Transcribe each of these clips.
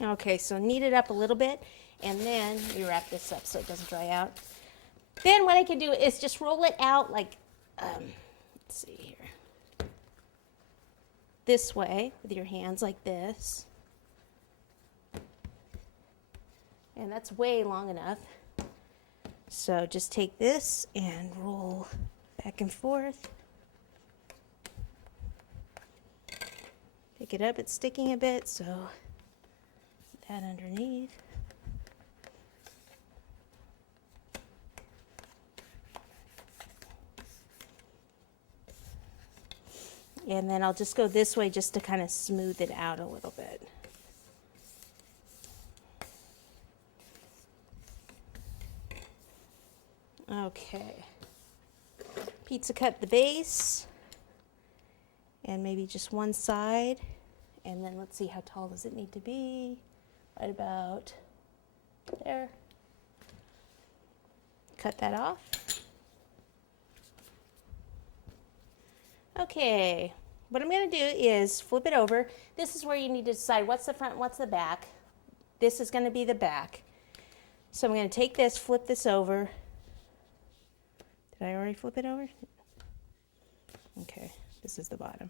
Okay, so knead it up a little bit, and then we wrap this up so it doesn't dry out. Then what I can do is just roll it out like, let's see here, this way with your hands like this. And that's way long enough. So just take this and roll back and forth. Pick it up, it's sticking a bit, so that underneath. And then I'll just go this way just to kind of smooth it out a little bit. Okay. Pizza cut the base and maybe just one side. And then let's see, how tall does it need to be? Right about there. Cut that off. Okay, what I'm going to do is flip it over. This is where you need to decide what's the front, what's the back. This is going to be the back. So I'm going to take this, flip this over. Did I already flip it over? Okay, this is the bottom.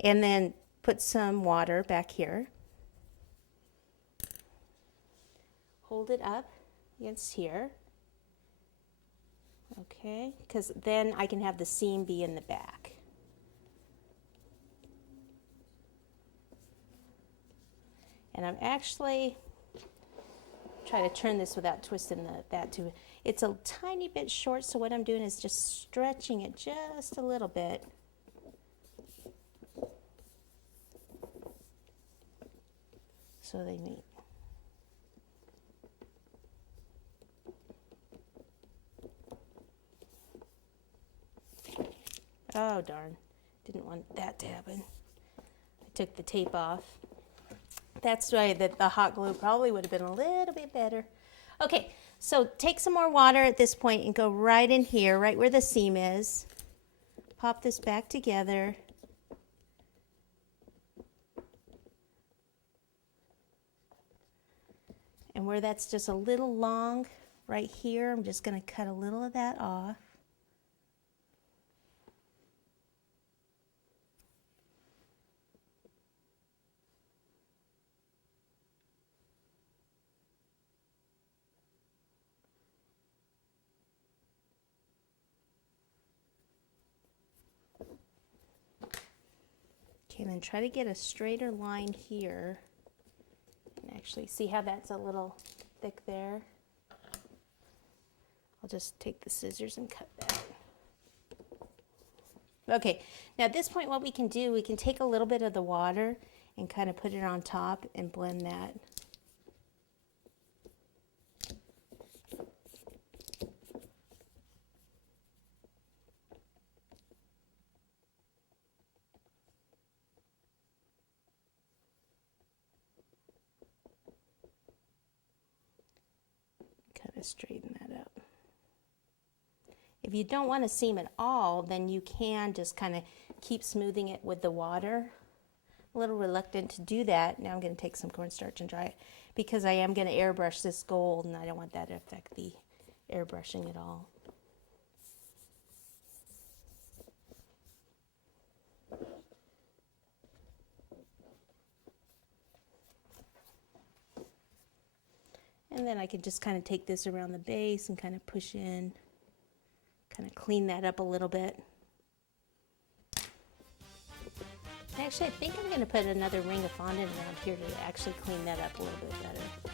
And then put some water back here. Hold it up against here. Okay, because then I can have the seam be in the back. And I'm actually try to turn this without twisting that too. It's a tiny bit short, so what I'm doing is just stretching it just a little bit. So they meet. Oh darn, didn't want that to happen. I took the tape off. That's right, that the hot glue probably would have been a little bit better. Okay, so take some more water at this point and go right in here, right where the seam is. Pop this back together. And where that's just a little long right here, I'm just going to cut a little of that off. Okay, and then try to get a straighter line here. And actually, see how that's a little thick there? I'll just take the scissors and cut that. Okay, now at this point what we can do, we can take a little bit of the water and kind of put it on top and blend that. Kind of straighten that up. If you don't want to seam at all, then you can just kind of keep smoothing it with the water. A little reluctant to do that. Now I'm going to take some cornstarch and dry it because I am going to airbrush this gold and I don't want that to affect the airbrushing at all. And then I can just kind of take this around the base and kind of push in, kind of clean that up a little bit. Actually, I think I'm going to put another ring of fondant around here to actually clean that up a little bit better.